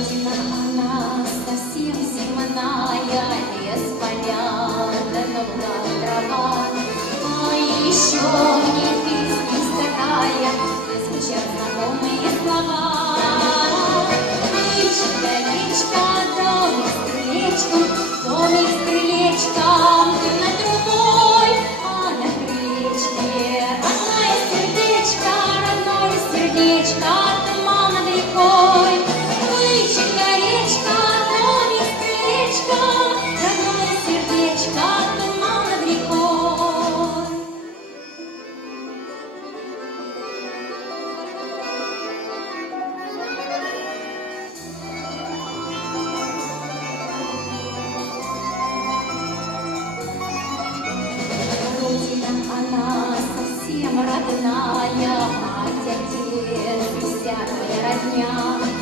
Родина она совсем земная, лес, поляна, много трава. А еще мне песни старая, где звучат знакомые слова. Речка, речка, домик с крылечком, домик с крылечком, ты на другой, а на крылечке родное сердечко, туман над рекой. Речка, речка, домик с крылечком, родное сердечко, туман над рекой. Родина она совсем родная, мать, отец и вся моя родня.